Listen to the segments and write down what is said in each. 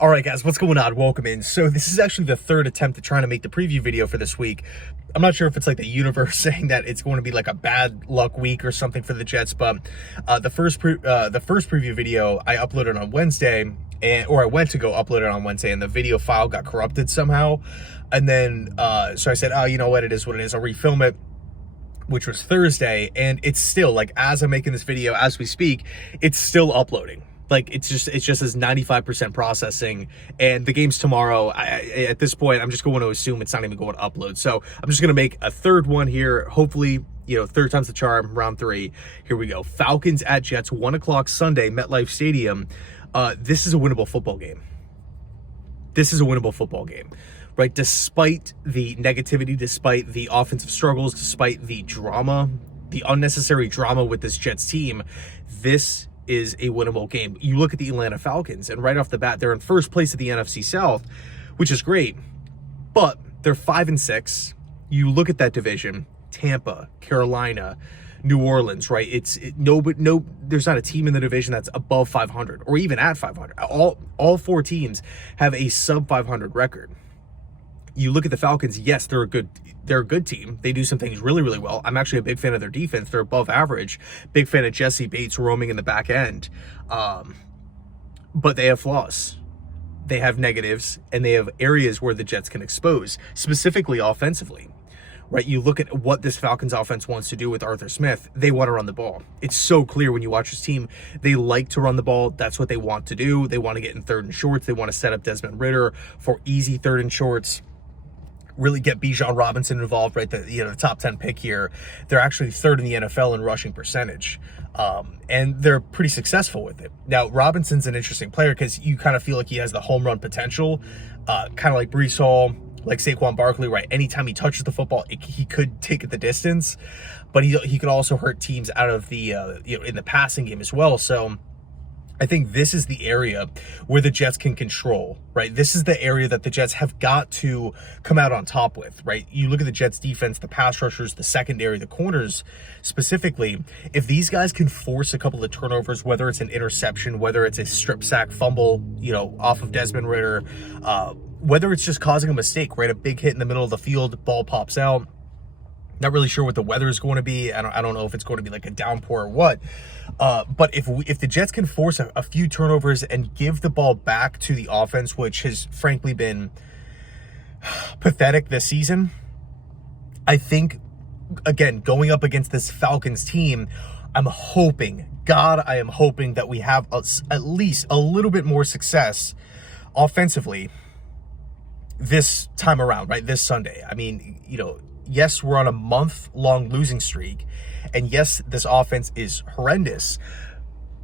All right, guys, what's going on? Welcome in. So this is actually the third attempt at trying to make the preview video for this week. I'm not sure if it's like the universe saying that it's going to be like a bad luck week or something for the Jets, but the first preview video I uploaded on Wednesday, or I went to go upload it on Wednesday, and the video file got corrupted somehow. And then so I said, oh, you know what? It is what it is. I'll refilm it, which was Thursday, and it's still, like, as I'm making this video, as we speak, it's still uploading. Like, it's just as 95% processing, and the game's tomorrow. At this point, I'm just going to assume it's not even going to upload. So I'm just going to make a third one here. Hopefully, you know, third time's the charm, round 3. Here we go. Falcons at Jets, 1 o'clock Sunday, MetLife Stadium. This is a winnable football game. This is a winnable football game, right? Despite the negativity, despite the offensive struggles, despite the drama, the unnecessary drama with this Jets team, this is a winnable game. You look at the Atlanta Falcons, and right off the bat, they're in first place of the NFC South, which is great, but they're 5-6. You look at that division: Tampa, Carolina, New Orleans, right? There's not a team in the division that's above 500 or even at 500. All 4 teams have a sub 500 record. You look at the Falcons, yes, they're a good team. They do some things really, really well. I'm actually a big fan of their defense. They're above average. Big fan of Jesse Bates roaming in the back end. But they have flaws. They have negatives, and they have areas where the Jets can expose, specifically offensively. Right? You look at what this Falcons offense wants to do with Arthur Smith. They want to run the ball. It's so clear when you watch this team. They like to run the ball. That's what they want to do. They want to get in third and shorts. They want to set up Desmond Ridder for easy third and shorts. Really get Bijan Robinson involved, right? The top 10 pick here. They're actually third in the NFL in rushing percentage, and they're pretty successful with it. Now, Robinson's an interesting player because you kind of feel like he has the home run potential, kind of like Breece Hall, like Saquon Barkley, right? Anytime he touches the football, he could take it the distance, but he could also hurt teams out of the in the passing game as well. So I think this is the area where the Jets can control, right? This is the area that the Jets have got to come out on top with, right? You look at the Jets defense, the pass rushers, the secondary, the corners specifically. If these guys can force a couple of turnovers, whether it's an interception, whether it's a strip sack fumble, off of Desmond Ridder, whether it's just causing a mistake, right? A big hit in the middle of the field, ball pops out. Not really sure what the weather is going to be. I don't know if it's going to be like a downpour or what. But if the Jets can force a few turnovers and give the ball back to the offense, which has frankly been pathetic this season, I think, again, going up against this Falcons team, I am hoping that we have at least a little bit more success offensively this time around, right? This Sunday. I mean, yes, we're on a month-long losing streak, and yes, this offense is horrendous,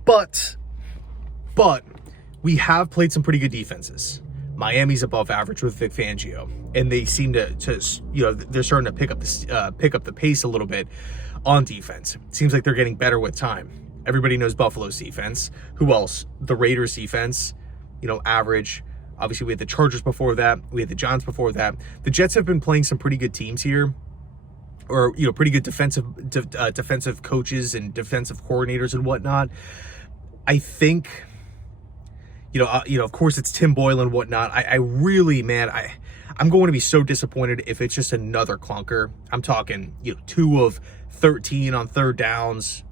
but we have played some pretty good defenses. Miami's above average with Vic Fangio, and they seem to they're starting to pick up the pace a little bit on defense. It seems like they're getting better with time. Everybody knows Buffalo's defense. Who else? The Raiders' defense, average. Obviously, we had the Chargers before that. We had the Giants before that. The Jets have been playing some pretty good teams here, or pretty good defensive coaches and defensive coordinators and whatnot. I think, of course, it's Tim Boyle and whatnot. I really, man, I'm going to be so disappointed if it's just another clunker. I'm talking, 2 of 13 on third downs,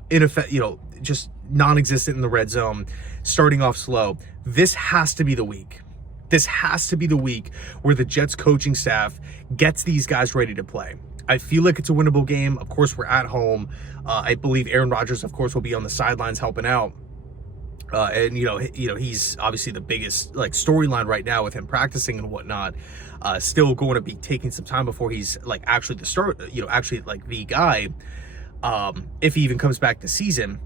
just non-existent in the red zone, starting off slow. This has to be the week. This has to be the week where the Jets coaching staff gets these guys ready to play. I feel like it's a winnable game. Of course, we're at home. I believe Aaron Rodgers, of course, will be on the sidelines helping out. And he's obviously the biggest storyline right now with him practicing and whatnot. Still going to be taking some time before he's actually the start. The guy. If he even comes back this season.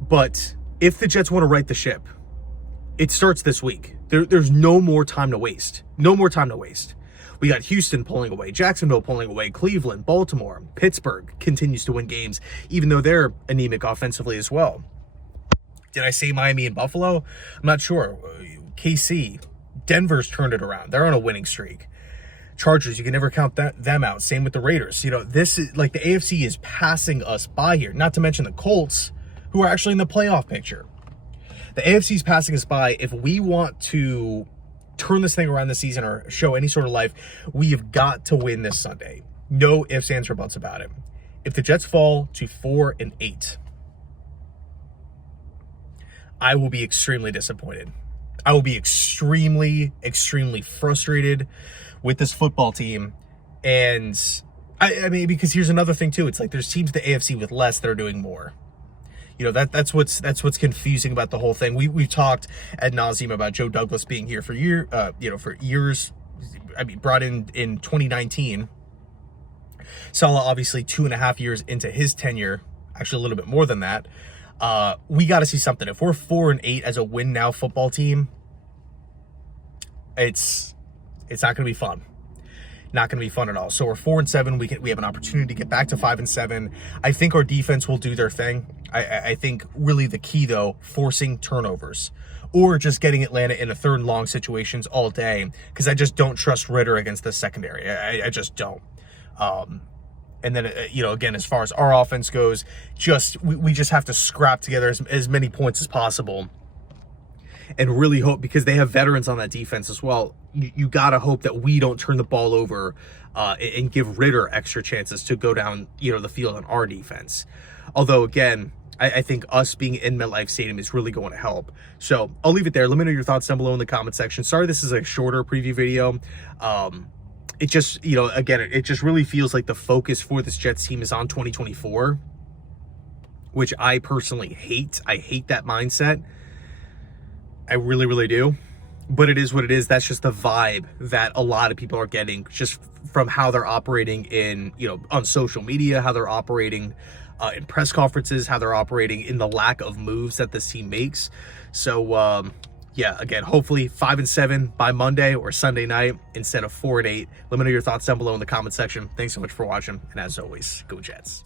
But if the Jets want to right the ship, it starts this week. There's no more time to waste. No more time to waste. We got Houston pulling away, Jacksonville pulling away, Cleveland, Baltimore, Pittsburgh continues to win games, even though they're anemic offensively as well. Did I say Miami and Buffalo? I'm not sure. KC, Denver's turned it around. They're on a winning streak. Chargers, you can never count them out. Same with the Raiders. This is the AFC is passing us by here. Not to mention the Colts, who are actually in the playoff picture. The AFC is passing us by. If we want to turn this thing around this season or show any sort of life, we have got to win this Sunday. No ifs, ands, or buts about it. If the Jets fall to 4-8, I will be extremely disappointed. I will be extremely, extremely frustrated with this football team. And I mean, because here's another thing too. It's like there's teams in the AFC with less that are doing more. You know, that's what's confusing about the whole thing. We've talked ad nauseum about Joe Douglas being here for years. I mean, brought in 2019. Saleh obviously 2.5 years into his tenure, actually a little bit more than that. We got to see something. If we're 4-8 as a win now football team, it's not going to be fun. Not going to be fun at all. So we're 4-7. We have an opportunity to get back to 5-7. I think our defense will do their thing. I think really the key though, forcing turnovers or just getting Atlanta in a third and long situations all day, because I just don't trust Ritter against the secondary. I just don't. And then, you know, again, as far as our offense goes, we just have to scrap together as many points as possible and really hope, because they have veterans on that defense as well. You got to hope that we don't turn the ball over and give Ritter extra chances to go down, you know, the field on our defense. Although, again, I think us being in MetLife Stadium is really going to help. So I'll leave it there. Let me know your thoughts down below in the comment section. Sorry, this is a shorter preview video. It just, you know, again, it just really feels like the focus for this Jets team is on 2024, which I personally hate. I hate that mindset. I really, really do. But it is what it is. That's just the vibe that a lot of people are getting just from how they're operating in, you know, on social media, how they're operating in press conferences, how they're operating in the lack of moves that this team makes. So, yeah, again, hopefully 5-7 by Monday or Sunday night instead of 4-8. Let me know your thoughts down below in the comment section. Thanks so much for watching. And as always, go Jets.